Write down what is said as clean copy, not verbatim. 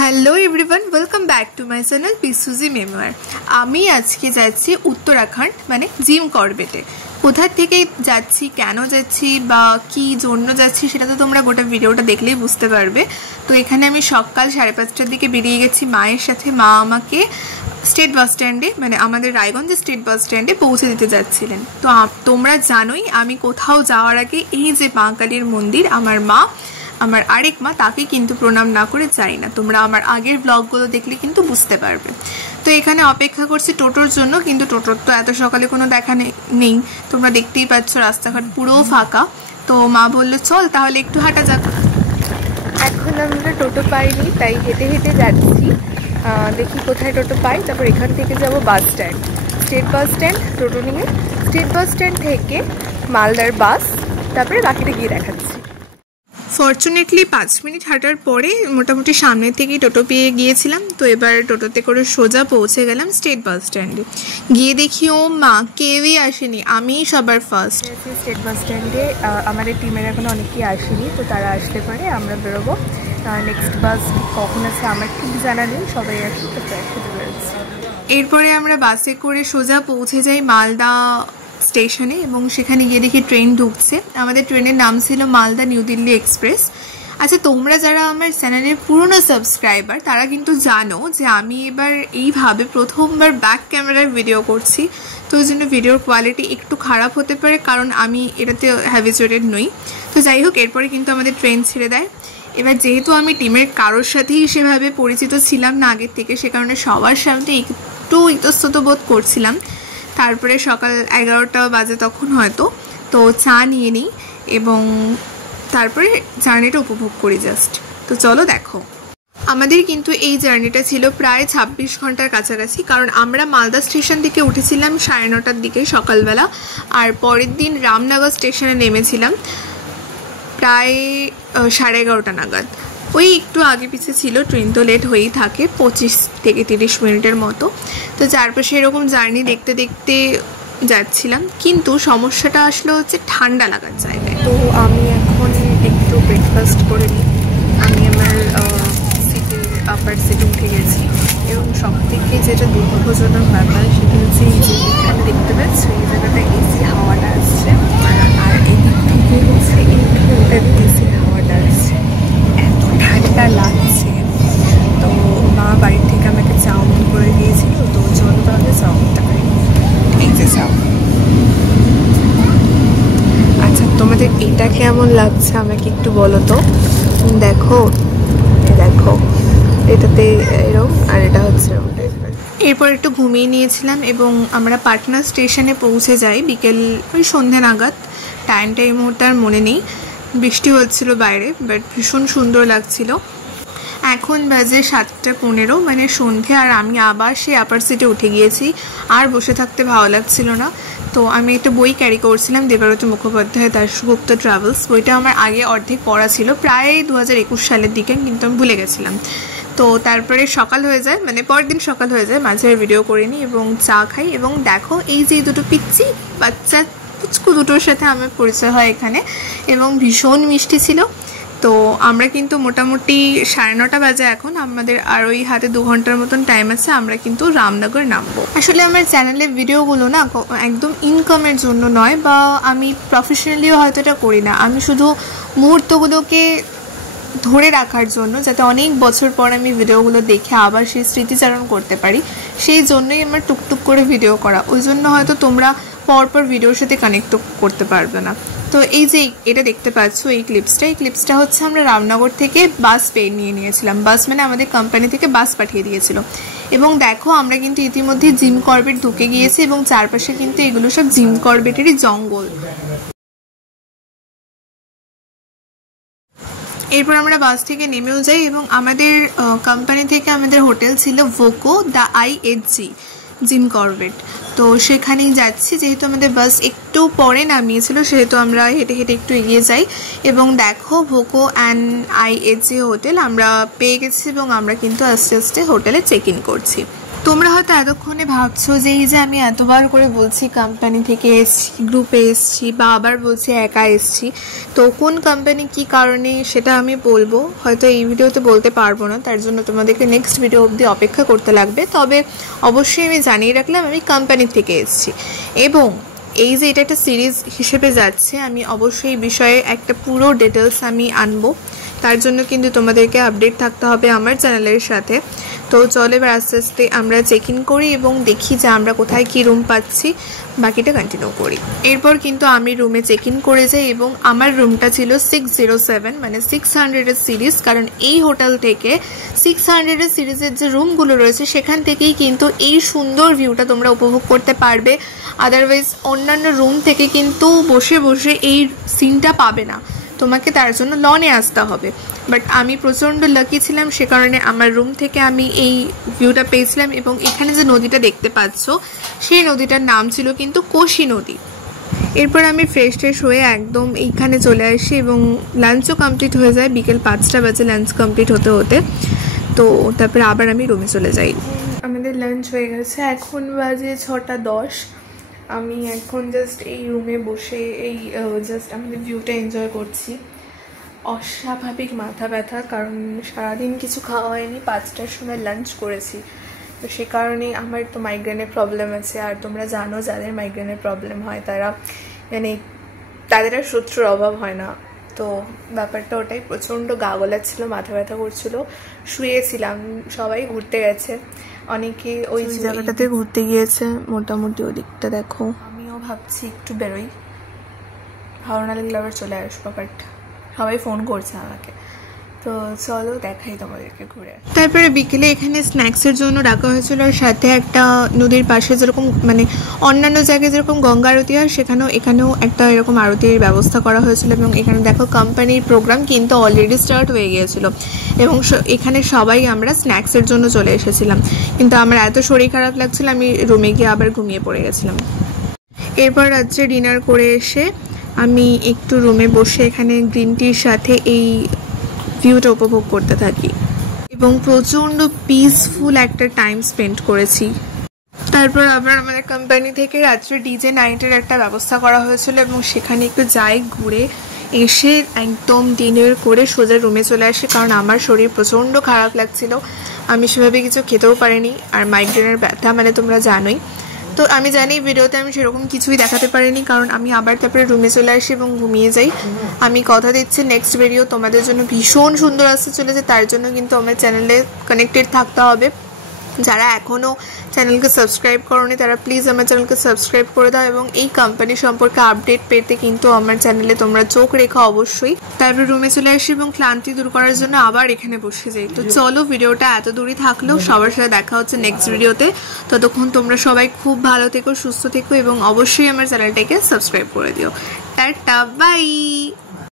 Hello everyone, welcome back to my channel পিসুজি memoir. আমি আজকে যাচ্ছি উত্তরাখণ্ড মানে জিম করবেটে। কোথা থেকে যাচ্ছি, কেন যাচ্ছি বা কী জন্য যাচ্ছি সেটা তো তোমরা গোটা ভিডিওটা দেখলেই বুঝতে পারবে। তো এখানে আমি সকাল 5:30টার দিকে বেরিয়ে গেছি মায়ের সাথে। মা আমাকে স্টেট বাস স্ট্যান্ডে মানে আমাদের রায়গঞ্জের স্টেট বাস স্ট্যান্ডে পৌঁছে দিতে যাচ্ছিলেন। তো তোমরা জানোই আমি কোথাও যাওয়ার আগে এই যে মা কালীর মন্দির, আমার মা, আমার আরেক মা, তাকে কিন্তু প্রণাম না করে যাই না। তোমরা আমার আগের ব্লগগুলো দেখলে কিন্তু বুঝতে পারবে। তো এখানে অপেক্ষা করছি টোটোর জন্য, কিন্তু টোটোর তো এত সকালে কোনো দেখা নেই। তোমরা দেখতেই পাচ্ছ রাস্তাঘাট পুরো ফাঁকা। তো মা বললো চল তাহলে একটু হাঁটা যাক। এখন আমরা টোটো পাইনি, তাই হেঁটে হেঁটে যাচ্ছি। দেখি কোথায় টোটো পাই। তারপর এখান থেকে যাব bus stand, state bus stand. টোটো নিয়ে স্টেট বাস স্ট্যান্ড থেকে মালদার বাস, তারপরে বাকিটা গিয়ে দেখাচ্ছি। ফরচুনেটলি 5 মিনিট হাঁটার পরে মোটামুটি সামনে থেকেই টোটো পেয়ে গিয়েছিলাম। তো এবার টোটোতে করে সোজা পৌঁছে গেলাম স্টেট বাস স্ট্যান্ডে। গিয়ে দেখি ও মা, কেউই আসেনি, আমিই সবার ফার্স্ট। স্টেট বাস স্ট্যান্ডে আমাদের টিমের এখন অনেকেই আসেনি, তো তারা আসলে পরে আমরা বেরোবো। নেক্সট বাস কখন আছে আমার ঠিক জানা নেই, সবাই আসি তো একসাথে বেরোচ্ছি। এরপরে আমরা বাসে করে সোজা পৌঁছে যাই মালদা স্টেশনে এবং সেখানে গিয়ে দেখি ট্রেন ঢুকছে। আমাদের ট্রেনের নাম ছিল মালদা নিউ দিল্লি এক্সপ্রেস। আচ্ছা, তোমরা যারা আমার চ্যানেলের পুরনো সাবস্ক্রাইবার তারা কিন্তু জানো যে আমি এবার এইভাবে প্রথমবার ব্যাক ক্যামেরায় ভিডিও করছি। তো ওই জন্য ভিডিওর কোয়ালিটি একটু খারাপ হতে পারে, কারণ আমি এটাতে হ্যাবিচুয়েটেড নই। তো যাই হোক, এরপরে কিন্তু আমাদের ট্রেন ছেড়ে দেয়। এবার যেহেতু আমি টিমের কারোর সাথেই সেভাবে পরিচিত ছিলাম না আগের থেকে, সে কারণে সবার সামনে একটু ইতস্তত বোধ করছিলাম। তারপরে সকাল 11টা বাজে তখন হয়তো, তো চা নিয়ে নিই এবং তারপরে জার্নিটা উপভোগ করি জাস্ট। তো চলো দেখো, আমাদের কিন্তু এই জার্নিটা ছিল প্রায় 26 ঘন্টার কাছাকাছি, কারণ আমরা মালদা স্টেশন থেকে উঠেছিলাম 9:30টার দিকে সকালবেলা, আর পরের দিন রামনগর স্টেশনে নেমেছিলাম প্রায় 11:30 নাগাদ। ওই একটু আগে পিছে ছিল, ট্রেন তো লেট হয়েই থাকে 25 থেকে 30 মিনিটের মতো। তো চারপাশে এরকম জার্নি দেখতে দেখতে যাচ্ছিলাম, কিন্তু সমস্যাটা আসলে হচ্ছে ঠান্ডা লাগার জায়গায়। তো আমি এখন একটু ব্রেকফাস্ট করে নিই। আমি আমার সিটের আপার সিটে উঠে গেছি এবং সব থেকে যেটা দুর্ভাগ্যজনক ব্যাপার সেটা হচ্ছে এই যে এখানে দেখতে পাচ্ছি এই জায়গাটা এসি হাওয়াটা আসছে, আর এদিক থেকে হচ্ছে এইটা এসি হাওয়াটা আসছে। এত ঠান্ডা লাগছে। তো মা বাড়ির থেকে আমাকে চাউমিন করে দিয়েছিল, তো চলো তাহলে চাউমিনটা খাই। এই যে চাউমিন। আচ্ছা, তোমাদের এটা কেমন লাগছে আমাকে একটু বলো তো। দেখো দেখো, এটাতে এরকম আর এটা হচ্ছে এরকম টাইপের। এরপর একটু ঘুমিয়ে নিয়েছিলাম এবং আমরা পাটনা স্টেশনে পৌঁছে যাই বিকেল ওই সন্ধ্যে নাগাদ। টাইমটা এই মুহূর্তে আর মনে নেই, বৃষ্টি হচ্ছিল বাইরে, বাট ভীষণ সুন্দর লাগছিল। এখন বাজে 7:15 মানে সন্ধে, আর আমি আবার সেই আপার সিটে উঠে গিয়েছি। আর বসে থাকতে ভালো লাগছিল না। তো আমি একটা বই ক্যারি করছিলাম, দেবারতী মুখোপাধ্যায় দাশগুপ্ত ট্রাভেলস। বইটা আমার আগে অর্ধেক পড়া ছিল প্রায় 2021 সালের দিকে, কিন্তু আমি ভুলে গেছিলাম। তো তারপরে সকাল হয়ে যায়, মানে পরের দিন সকাল হয়ে যায়, মাঝে ভিডিও করে নিই এবং চা খাই। এবং দেখো এই যে দুটো পিচ্ছি বাচ্চা পুচকু দুটোর সাথে আমার পরিচয় হয় এখানে, এবং ভীষণ মিষ্টি ছিল। তো আমরা কিন্তু মোটামুটি 9:30 বাজে এখন, আমাদের আর ওই হাতে 2 ঘন্টার মতন টাইম আছে। আমরা কিন্তু রামনগর নামবো। আসলে আমার চ্যানেলের ভিডিওগুলো না একদম ইনকামের জন্য নয়, বা আমি প্রফেশনালিও হয়তো এটা করি না। আমি শুধু মুহূর্তগুলোকে ধরে রাখার জন্য, যাতে অনেক বছর পর আমি ভিডিওগুলো দেখে আবার সেই স্মৃতিচারণ করতে পারি, সেই জন্যই আমার টুকটুক করে ভিডিও করা। ওই জন্য হয়তো তোমরা পরপর ভিডিওর সাথে কানেক্ট করতে পারবে না। তো এই যে এটা দেখতে পাচ্ছ এই ক্লিপসটা হচ্ছে আমরা রামনগর থেকে বাস পেয়ে নিয়েছিলাম। বাস মানে আমাদের কোম্পানি থেকে বাস পাঠিয়ে দিয়েছিল। এবং দেখো আমরা কিন্তু ইতিমধ্যে জিম করবেট ঢুকে গিয়েছি এবং চারপাশে কিন্তু এগুলো সব জিম করবেটেরই জঙ্গল। এরপর আমরা বাস থেকে নেমেও যাই এবং আমাদের কোম্পানি থেকে আমাদের হোটেল ছিল ভোকো দ্য IHG জিম করবেট। তো সেখানেই যাচ্ছি, যেহেতু আমাদের বাস একটু পরে নামিয়েছিল সেহেতু আমরা হেঁটে হেঁটে একটু এগিয়ে যাই। এবং দেখো ভোকো অ্যান্ড IHG হোটেল আমরা পেয়ে গেছি এবং আমরা কিন্তু আস্তে আস্তে হোটেলে চেক ইন করছি। তোমরা হয়তো এতক্ষণে ভাবছো যে এই যে আমি এতবার করে বলছি কোম্পানি থেকে এসছি, গ্রুপে এসছি, বা আবার বলছি একা এসছি, তো কোন কোম্পানি কি কারণে সেটা আমি বলবো, হয়তো এই ভিডিওতে বলতে পারবো না, তার জন্য তোমাদেরকে নেক্সট ভিডিও অবধি অপেক্ষা করতে লাগবে। তবে অবশ্যই আমি জানিয়ে রাখলাম আমি কোম্পানি থেকে এসছি, এবং এই যে এটা একটা সিরিজ হিসেবে যাচ্ছে, আমি অবশ্যই এই বিষয়ে একটা পুরো ডিটেলস আমি আনবো, তার জন্য কিন্তু তোমাদেরকে আপডেট থাকতে হবে আমার চ্যানেলের সাথে। তো চলো এবার আস্তে আস্তে আমরা চেক ইন করি এবং দেখি যে আমরা কোথায় কি রুম পাচ্ছি, বাকিটা কন্টিনিউ করি। এরপর কিন্তু আমি রুমে চেক ইন করে যাই এবং আমার রুমটা ছিল 607, মানে 600 সিরিজ, কারণ এই হোটেল থেকে 600 সিরিজের যে রুমগুলো রয়েছে সেখান থেকেই কিন্তু এই সুন্দর ভিউটা তোমরা উপভোগ করতে পারবে। আদারওয়াইজ অন্যান্য রুম থেকে কিন্তু বসে বসে এই সিনটা পাবে না, তোমাকে তার জন্য লনে আসতে হবে। বাট আমি প্রচণ্ড লাকি ছিলাম, সে কারণে আমার রুম থেকে আমি এই ভিউটা পেয়েছিলাম। এবং এখানে যে নদীটা দেখতে পাচ্ছ সেই নদীটার নাম ছিল কিন্তু কোশি নদী। এরপর আমি ফ্রেশ ট্রেশ হয়ে একদম এইখানে চলে আসি এবং লাঞ্চও কমপ্লিট হয়ে যায়, বিকেল 5টা বাজে লাঞ্চ কমপ্লিট হতে হতে। তো তারপরে আবার আমি রুমে চলে যাই। আমাদের লাঞ্চ হয়ে গেছে, এখন বাজে 6:10। আমি এখন জাস্ট এই রুমে বসে এই জাস্ট আমাদের ভিউটা এনজয় করছি। অস্বাভাবিক মাথা ব্যথা, কারণ সারাদিন কিছু খাওয়া হয়নি, 5টার সময় লাঞ্চ করেছি, তো সে কারণে আমার তো মাইগ্রেনের প্রবলেম আছে। আর তোমরা জানো যাদের মাইগ্রেনের প্রবলেম হয় তারা মানে তাদের আর শত্রুর অভাব হয় না। তো ব্যাপারটা ওটাই, প্রচণ্ড গা গলাচ্ছিল, মাথা ব্যথা করছিল, শুয়েছিলাম। সবাই ঘুরতে গেছে, অনেকে ওই জায়গাটাতে ঘুরতে গিয়েছে, মোটামুটি ওদিকটা দেখো। আমিও ভাবছি একটু বেরোই, ভালো না লাগলে আবার চলে আসবো, বাট সবাই ফোন করছে আমাকে, তো চলো দেখাই তোমাদেরকে ঘুরে। তারপরে বিকেলে এখানে স্ন্যাক্সের জন্য ডাকা হয়েছিল, আর সাথে একটা নদীর পাশে যেরকম মানে অন্যান্য জায়গায় যেরকম গঙ্গা আরতি হয় এখানেও একটা এরকম আরতির ব্যবস্থা করা হয়েছিল। এবং এখানে দেখো কোম্পানির প্রোগ্রাম কিন্তু অলরেডি স্টার্ট হয়ে গিয়েছিল, এবং এখানে সবাই আমরা স্ন্যাক্সের জন্য চলে এসেছিলাম। কিন্তু আমার এত শরীর খারাপ লাগছিল, আমি রুমে গিয়ে আবার ঘুমিয়ে পড়ে গেছিলাম। এরপর রাত্রে ডিনার করে এসে আমি একটু রুমে বসে এখানে গ্রিন টির সাথে এই ভিউটা উপভোগ করতে থাকি, এবং প্রচণ্ড পিসফুল একটা টাইম স্পেন্ড করেছি। তারপর আবার আমাদের কোম্পানি থেকে রাত্রে ডিজে নাইটের একটা ব্যবস্থা করা হয়েছিল, এবং সেখানে একটু যাই, ঘুরে এসে একদম ডিনার করে সোজা রুমে চলে আসি, কারণ আমার শরীর প্রচণ্ড খারাপ লাগছিল, আমি সেভাবে কিছু খেতেও পারিনি। আর মাইগ্রেনের ব্যথা মানে তোমরা জানোই। তো আমি জানি ভিডিওতে আমি সেরকম কিছুই দেখাতে পারিনি, কারণ আমি আবার তারপরে রুমে চলে আসি এবং ঘুমিয়ে যাই। আমি কথা দিচ্ছি নেক্সট ভিডিও তোমাদের জন্য ভীষণ সুন্দর আসতে চলেছে, তার জন্য কিন্তু আমার চ্যানেলে কানেক্টেড থাকতে হবে। যারা এখনও চ্যানেলকে সাবস্ক্রাইব করোনি তারা প্লিজ আমার চ্যানেলকে সাবস্ক্রাইব করে দাও, এবং এই কোম্পানি সম্পর্কে আপডেট পেতে কিন্তু আমার চ্যানেলে তোমরা চোখ রেখো অবশ্যই। তারপরে রুমে চলে আসি এবং ক্লান্তি দূর করার জন্য আবার এখানে বসে যাই। তো চলো, ভিডিওটা এত দূরই থাকলো, সবার সাথে দেখা হচ্ছে নেক্সট ভিডিওতে। ততক্ষণ তোমরা সবাই খুব ভালো থেকো, সুস্থ থেকো, এবং অবশ্যই আমার চ্যানেলটাকে সাবস্ক্রাইব করে দিও। Ta ta, by.